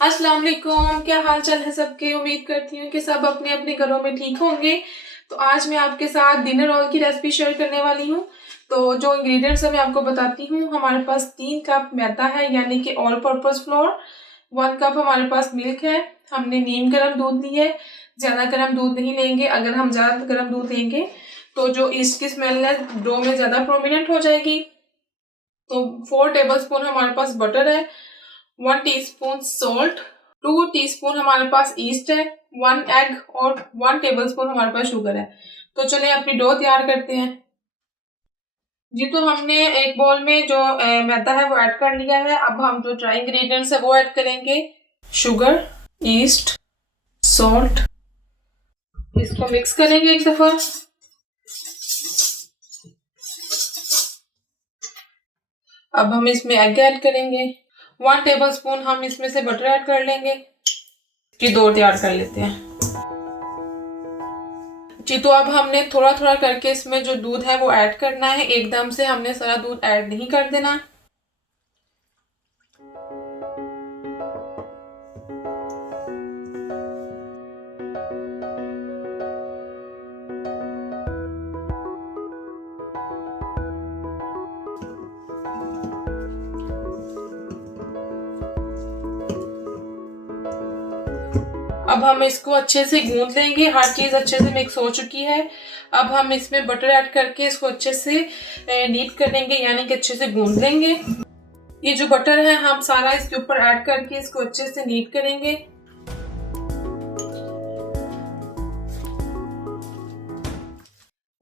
अस्सलाम वालेकुम। क्या हाल चाल है सबके। उम्मीद करती हूँ कि सब अपने अपने घरों में ठीक होंगे। तो आज मैं आपके साथ डिनर रोल की रेसिपी शेयर करने वाली हूँ। तो जो इंग्रेडिएंट्स है मैं आपको बताती हूँ। हमारे पास 3 कप मैदा है यानी कि ऑल पर्पस फ्लोर। 1 कप हमारे पास मिल्क है। हमने नीम गर्म दूध ली है। ज़्यादा गर्म दूध नहीं लेंगे, अगर हम ज़्यादा गर्म दूध लेंगे तो जो इसकी स्मेल है डो में ज़्यादा प्रोमिनेंट हो जाएगी। तो 4 टेबल स्पून हमारे पास बटर है, 1 टीस्पून सॉल्ट, 2 टीस्पून हमारे पास ईस्ट है, 1 एग और 1 टेबलस्पून हमारे पास शुगर है। तो चलिए अपनी डो तैयार करते हैं। जी तो हमने एक बोल में जो मैदा है वो ऐड कर लिया है। अब हम जो ड्राई इंग्रेडिएंट्स है वो ऐड करेंगे। शुगर, ईस्ट, सॉल्ट, इसको मिक्स करेंगे एक दफा। अब हम इसमें एग ऐड करेंगे। 1 टेबलस्पून हम इसमें से बटर ऐड कर लेंगे। जी दो तैयार कर लेते हैं। जी तो अब हमने थोड़ा थोड़ा करके इसमें जो दूध है वो ऐड करना है, एकदम से हमने सारा दूध ऐड नहीं कर देना। अब हम इसको अच्छे से गूंद लेंगे। हर चीज अच्छे से मिक्स हो चुकी है। अब हम इसमें बटर ऐड करके इसको अच्छे से नीट कर लेंगे यानी कि अच्छे से गूंद लेंगे। ये जो बटर है हम सारा इसके ऊपर ऐड करके इसको अच्छे से नीट करेंगे।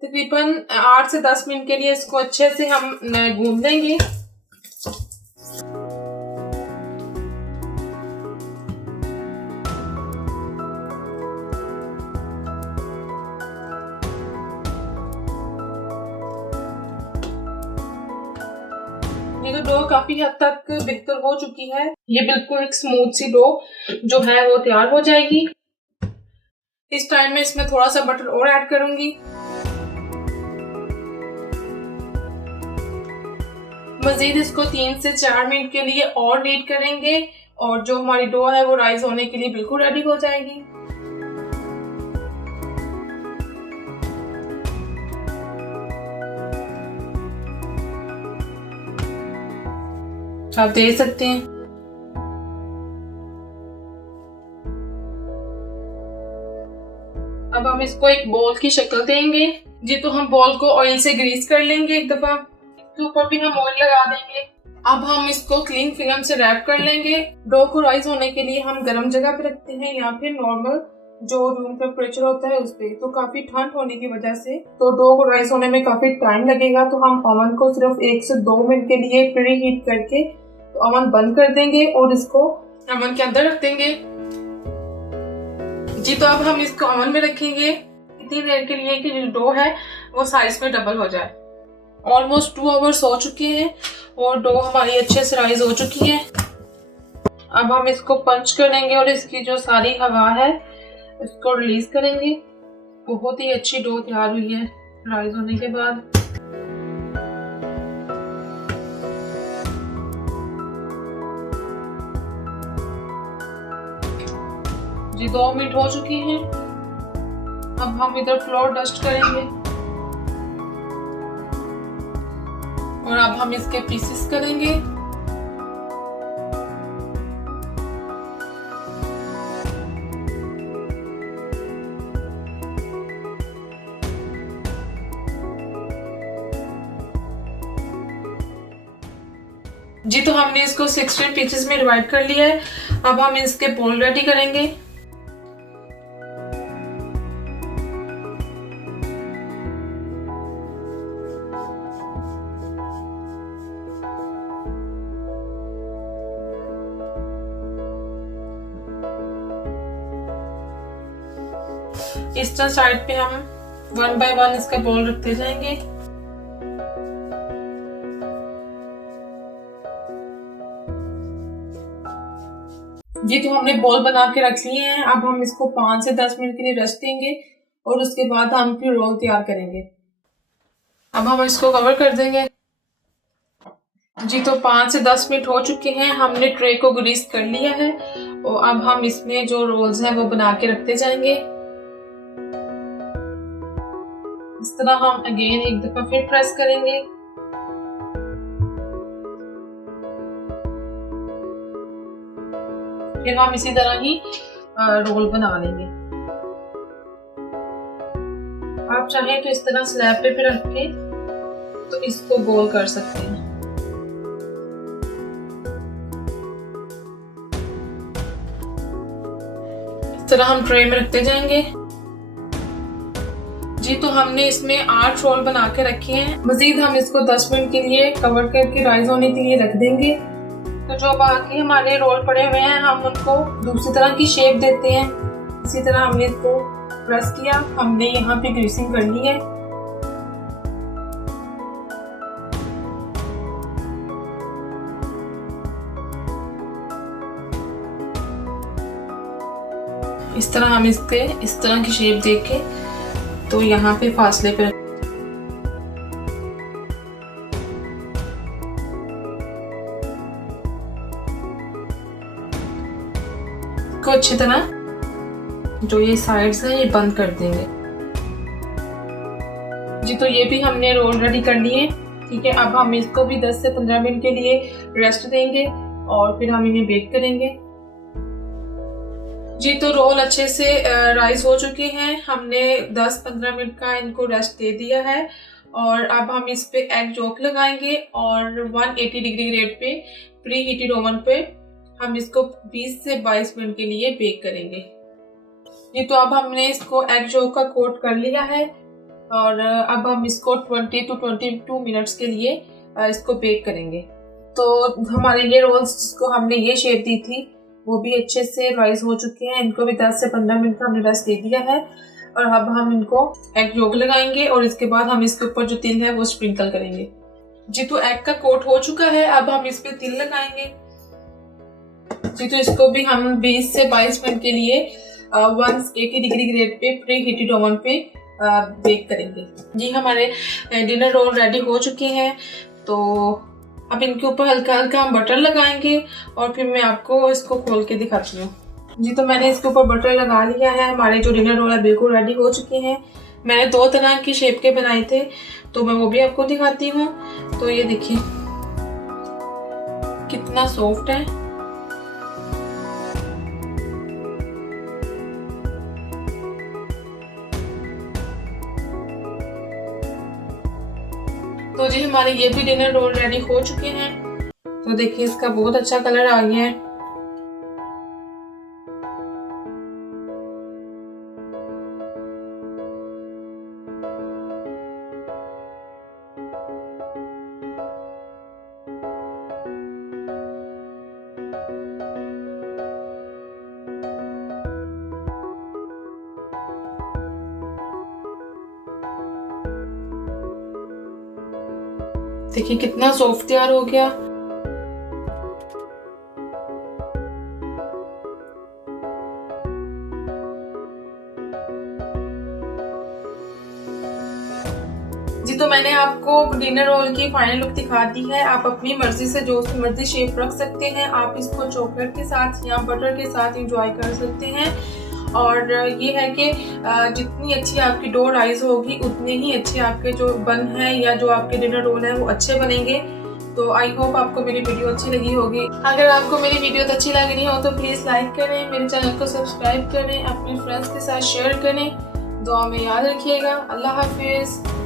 तकरीबन 8 से 10 मिनट के लिए इसको अच्छे से हम गूंद लेंगे। ये डो काफी हद तक बेहतर हो चुकी है। ये बिल्कुल एक स्मूथ सी डो जो है वो तैयार हो जाएगी। इस टाइम में इसमें थोड़ा सा बटर और ऐड करूंगी। मजीद इसको 3 से 4 मिनट के लिए और नीट करेंगे और जो हमारी डो है वो राइज होने के लिए बिल्कुल रेडी हो जाएगी। आप देख सकते हैं। अब हम इसको एक बॉल की शक्ल देंगे। जी तो हम बॉल को ऑयल से ग्रीस कर लेंगे एक दफा। इसके ऊपर भी हम ऑयल लगा देंगे। अब हम इसको क्लीन फिल्म से रैप कर लेंगे। डो को राइज होने के लिए हम गर्म जगह पे रखते हैं या फिर नॉर्मल जो रूम टेम्परेचर होता है उस पे। तो काफी ठंड होने की वजह से तो डो को राइज होने में काफी टाइम लगेगा। तो हम ओवन को सिर्फ 1 से 2 मिनट के लिए प्री हीट करके तो ओवन बंद कर देंगे और इसको ओवन के अंदर रख देंगे। जी तो अब हम इसको ओवन में रखेंगे इतनी देर के लिए कि जो डो है वो साइज में डबल हो जाए। ऑलमोस्ट 2 आवर्स हो चुके हैं और डो हमारी अच्छे से राइज हो चुकी है। अब हम इसको पंच करेंगे और इसकी जो सारी हवा है इसको रिलीज करेंगे। बहुत ही अच्छी डो तैयार हुई है राइज होने के बाद। जी 2 मिनट हो चुके हैं। अब हम इधर फ्लोर डस्ट करेंगे और अब हम इसके पीसेस करेंगे। जी तो हमने इसको 16 पीसेस में डिवाइड कर लिया है। अब हम इसके बोल रेडी करेंगे। इस तरह साइड पे हम 1 बाय 1 इसका बॉल रखते जाएंगे। जी तो हमने बॉल बना के रख लिए हैं। अब हम इसको 5 से 10 मिनट के लिए रेस्ट देंगे और उसके बाद हम फिर रोल तैयार करेंगे। अब हम इसको कवर कर देंगे। जी तो 5 से 10 मिनट हो चुके हैं। हमने ट्रे को ग्रीस कर लिया है तो अब हम इसमें जो रोल्स हैं वो बना के रखते जाएंगे। इस तरह हम अगेन एक दफा फिर प्रेस करेंगे। फिर हम इसी तरह ही रोल बना लेंगे। आप चाहें तो इस तरह स्लैब पे फिर रख के तो इसको गोल कर सकते हैं। इस तरह हम ट्रे में रखते जाएंगे। जी तो हमने इसमें 8 रोल बना के रखे हैं। मजीद हम इसको 10 मिनट के लिए कवर करके राइज होने के लिए रख देंगे। तो जो बाकी हमारे रोल पड़े हुए हैं हम उनको दूसरी तरह की शेप देते हैं। इसी तरह हमने इसको प्रेस किया, हमने यहाँ पे ग्रीसिंग कर ली है। इस तरह हम इसके इस तरह की शेप देके तो यहाँ पे फासले पे को अच्छी तरह जो ये साइड्स हैं ये बंद कर देंगे। जी तो ये भी हमने रोल रेडी कर लिए। ठीक है, अब हम इसको भी 10 से 15 मिनट के लिए रेस्ट देंगे और फिर हम इन्हें बेक करेंगे। जी तो रोल अच्छे से राइज हो चुके हैं। हमने 10-15 मिनट का इनको रेस्ट दे दिया है और अब हम इस पे एग जोक लगाएंगे और 180 degree grade pay pre heated oven पे हम इसको 20 से 22 मिनट के लिए बेक करेंगे। जी तो अब हमने इसको एग जोक का कोट कर लिया है और अब हम इसको 20 to 22 मिनट्स के लिए इसको बेक करेंगे। तो हमारे ये रोल्स जिसको हमने ये शेप दी थी वो भी अच्छे से राइज हो चुके हैं। इनको भी 10 से 15 मिनट का हमने रेस्ट दे दिया है और अब हम इनको एग योक लगाएंगे और इसके बाद हम इसके ऊपर जो तिल है वो स्प्रिंकल करेंगे। जी तो एग का कोट हो चुका है, अब हम इस पे तिल लगाएंगे। जी तो इसको भी हम 20 से 22 मिनट के लिए 180 degree grade pay pre heated oven पे बेक करेंगे। जी हमारे डिनर रोल रेडी हो चुके हैं। तो अब इनके ऊपर हल्का हल्का हम बटर लगाएंगे और फिर मैं आपको इसको खोल के दिखाती हूँ। जी तो मैंने इसके ऊपर बटर लगा लिया है। हमारे जो डिनर रोल है बिल्कुल रेडी हो चुके हैं। मैंने 2 तरह की शेप के बनाए थे तो मैं वो भी आपको दिखाती हूँ। तो ये देखिए कितना सॉफ्ट है। तो जी हमारे ये भी डिनर रोल रेडी हो चुके हैं। तो देखिए इसका बहुत अच्छा कलर आ गया है। देखिए कितना सॉफ्ट तैयार हो गया। जी तो मैंने आपको डिनर रोल की फाइनल लुक दिखा दी है। आप अपनी मर्जी से जो सी मर्जी शेप रख सकते हैं। आप इसको चॉकलेट के साथ या बटर के साथ एंजॉय कर सकते हैं। और ये है कि जितनी अच्छी आपकी डो राइज होगी उतने ही अच्छे आपके जो बन है या जो आपके डिनर रोल है वो अच्छे बनेंगे। तो आई होप आपको मेरी वीडियो अच्छी लगी होगी। अगर आपको मेरी वीडियो अच्छी लग रही हो तो प्लीज़ लाइक करें, मेरे चैनल को सब्सक्राइब करें, अपने फ्रेंड्स के साथ शेयर करें। दुआ में याद रखिएगा। अल्लाह हाफिज़।